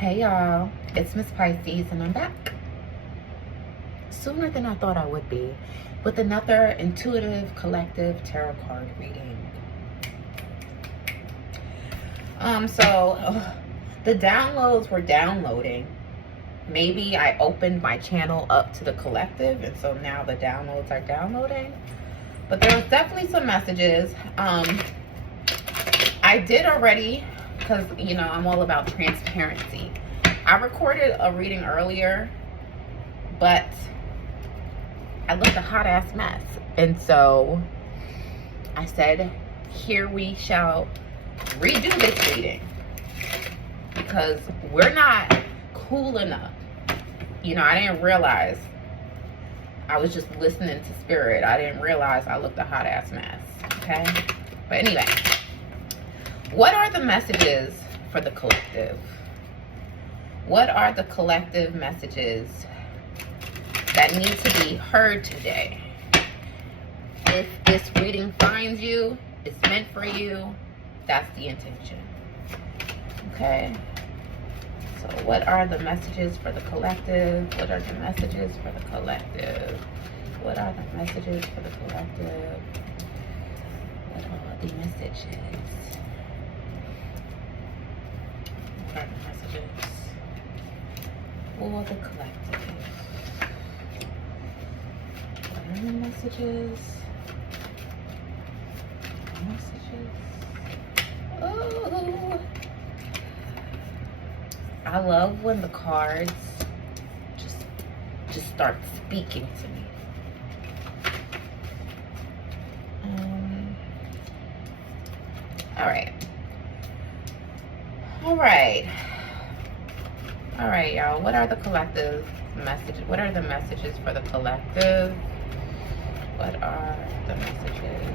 Hey y'all, it's Miss Pisces and I'm back sooner than I thought I would be with another intuitive collective tarot card reading. The downloads were downloading. Maybe I opened my channel up to the collective and so now the downloads are downloading. But there was definitely some messages. I did already, because you know I'm all about transparency. I recorded a reading earlier, but I looked a hot ass mess, and so I said, here we shall redo this reading because we're not cool enough. You know, I didn't realize. I was just listening to spirit. I didn't realize I looked a hot ass mess. Okay, but anyway, what are the messages for the collective? What are the collective messages that need to be heard today? If this reading finds you, it's meant for you, that's the intention. Okay? So what are the messages for the collective? What are the messages for the collective? What are the messages for the collective? What are the messages? What are the messages for the collective? What are the messages? Oh, I love when the cards just start speaking to me. All right, y'all. What are the collective messages? What are the messages for the collective? What are the messages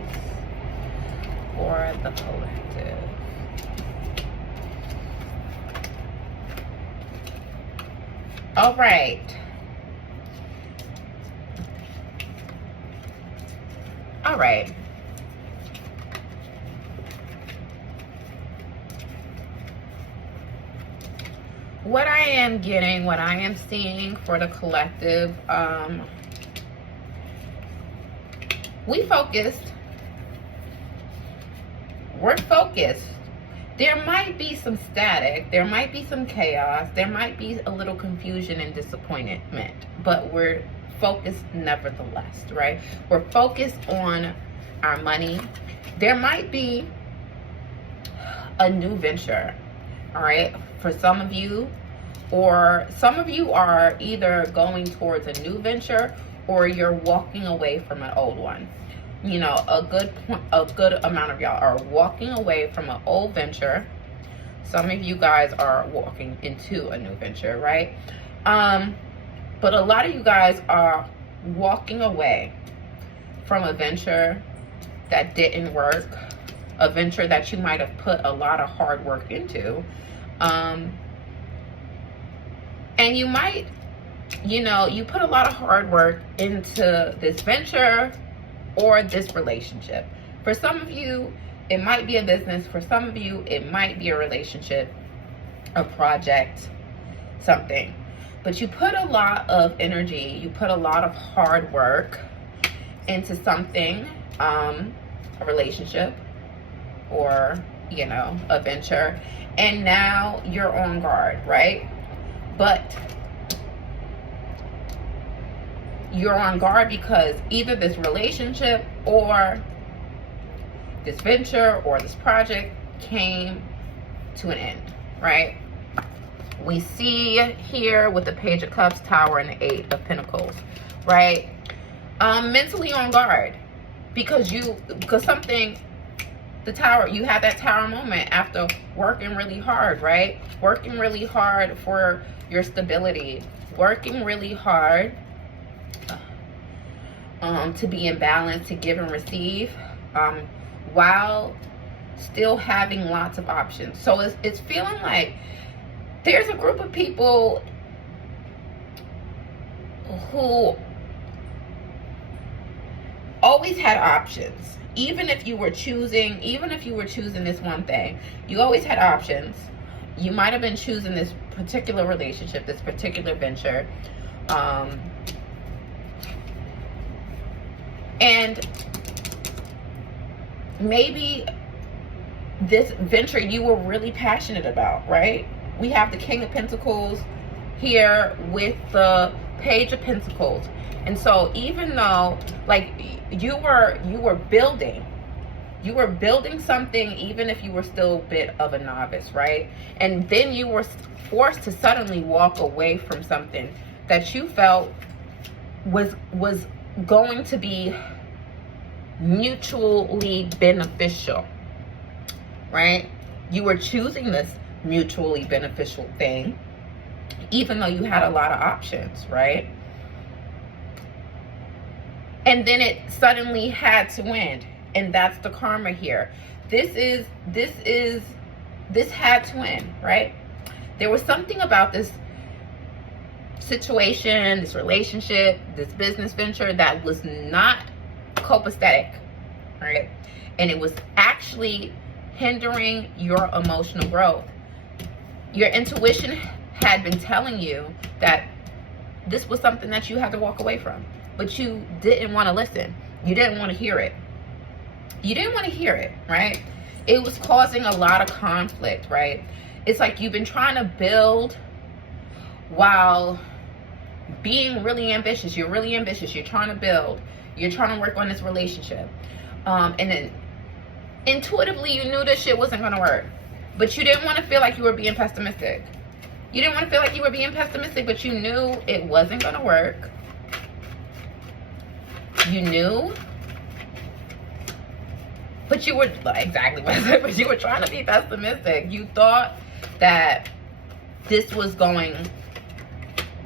for the collective? All right. All right. What I am getting, what I am seeing for the collective, we're focused. There might be some static, there might be some chaos, there might be a little confusion and disappointment, but we're focused nevertheless, right? We're focused on our money. There might be a new venture, all right, for some of you, or some of you are either going towards a new venture or you're walking away from an old one. You know, a good amount of y'all are walking away from an old venture. Some of you guys are walking into a new venture, right? But a lot of you guys are walking away from a venture that didn't work, a venture that you might have put a lot of hard work into. And you might, you know, you put a lot of hard work into this venture or this relationship. For some of you, it might be a business. For some of you, it might be a relationship, a project, something. But you put a lot of energy, you put a lot of hard work into something, a relationship or, you know, a venture. And now you're on guard, right? But you're on guard because either this relationship or this venture or this project came to an end, right? We see here with the Page of Cups, Tower, and the Eight of Pentacles, right? Mentally on guard because something, the Tower, you had that Tower moment after working really hard, right? Working really hard for your stability, working really hard to be in balance, to give and receive, while still having lots of options. So it's feeling like there's a group of people who always had options. Even if you were choosing this one thing, you always had options. You might have been choosing this particular relationship, this particular venture. And maybe this venture you were really passionate about, right? We have the King of Pentacles here with the Page of Pentacles. And so even though like you were building something, even if you were still a bit of a novice, right? And then you were forced to suddenly walk away from something that you felt was going to be mutually beneficial, right? You were choosing this mutually beneficial thing, even though you had a lot of options, right? And then it suddenly had to end. And that's the karma here. This had to end, right? There was something about this situation, this relationship, this business venture that was not copacetic, right? And it was actually hindering your emotional growth. Your intuition had been telling you that this was something that you had to walk away from, but you didn't want to listen. You didn't want to hear it. You didn't want to hear it, right? It was causing a lot of conflict, right? It's like you've been trying to build while being really ambitious. You're really ambitious. You're trying to build. You're trying to work on this relationship. And then intuitively you knew this shit wasn't going to work. But you didn't want to feel like you were being pessimistic. You didn't want to feel like you were being pessimistic, but you knew it wasn't going to work. You knew. But you were, exactly what I said, but you were trying to be pessimistic. You thought that this was going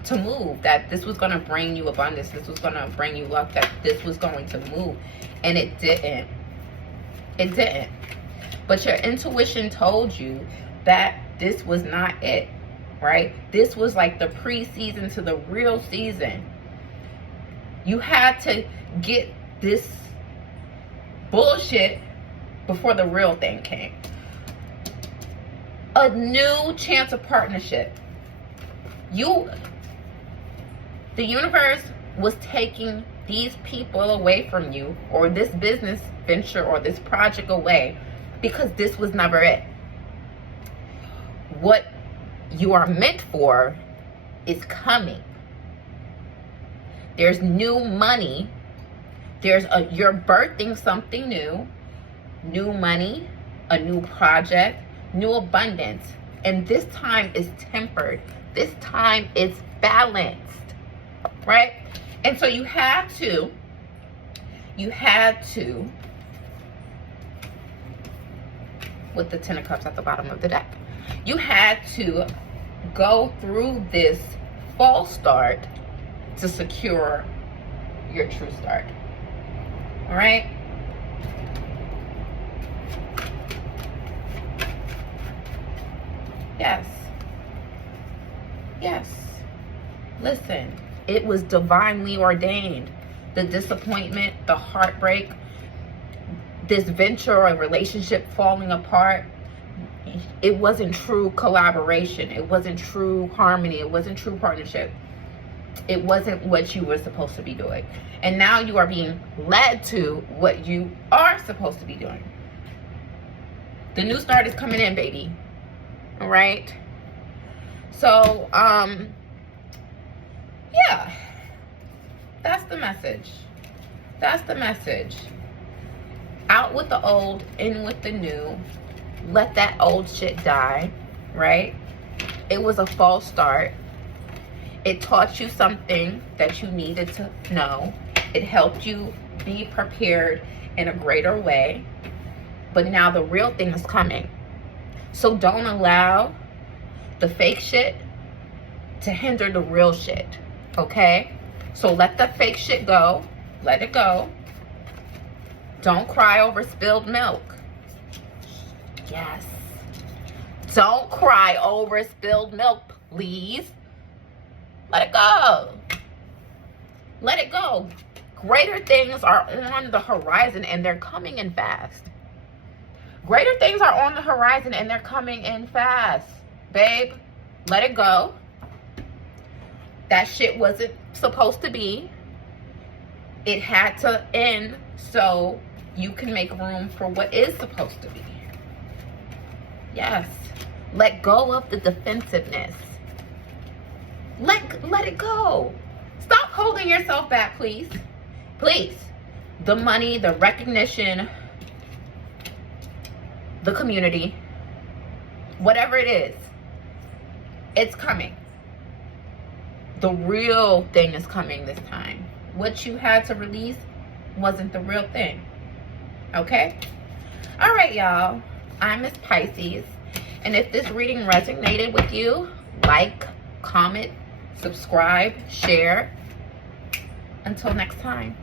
to move, that this was going to bring you abundance, this was going to bring you luck, that this was going to move. And it didn't. It didn't. But your intuition told you that this was not it, right? This was like the pre-season to the real season. You had to get this bullshit before the real thing came. A new chance of partnership. The universe was taking these people away from you, or this business venture or this project away, because this was never it. What you are meant for is coming. There's new money. You're birthing something new money, a new project, new abundance. And this time is tempered. This time is balanced, right? And so you had to, with the Ten of Cups at the bottom of the deck, you had to go through this false start to secure your true start. All right? Yes. Yes. Listen, it was divinely ordained. The disappointment, the heartbreak, this venture or relationship falling apart, it wasn't true collaboration. It wasn't true harmony. It wasn't true partnership. It wasn't what you were supposed to be doing. And now you are being led to what you are supposed to be doing. The new start is coming in, baby. All right? So, yeah. That's the message. That's the message. Out with the old, in with the new. Let that old shit die, right? It was a false start. It taught you something that you needed to know. It helped you be prepared in a greater way. But now the real thing is coming. So don't allow the fake shit to hinder the real shit, okay? So let the fake shit go. Let it go. Don't cry over spilled milk. Yes. Don't cry over spilled milk, please. Let it go. Let it go. Greater things are on the horizon and they're coming in fast. Greater things are on the horizon and they're coming in fast. Babe, Let it go. That shit wasn't supposed to be. It had to end so you can make room for what is supposed to be. Yes. Let go of the defensiveness. Let it go. Stop holding yourself back, please. Please. The money, the recognition, the community, whatever it is, it's coming. The real thing is coming this time. What you had to release wasn't the real thing. Okay? All right, y'all. I'm Miss Pisces. And if this reading resonated with you, like, comment, subscribe, share. Until next time.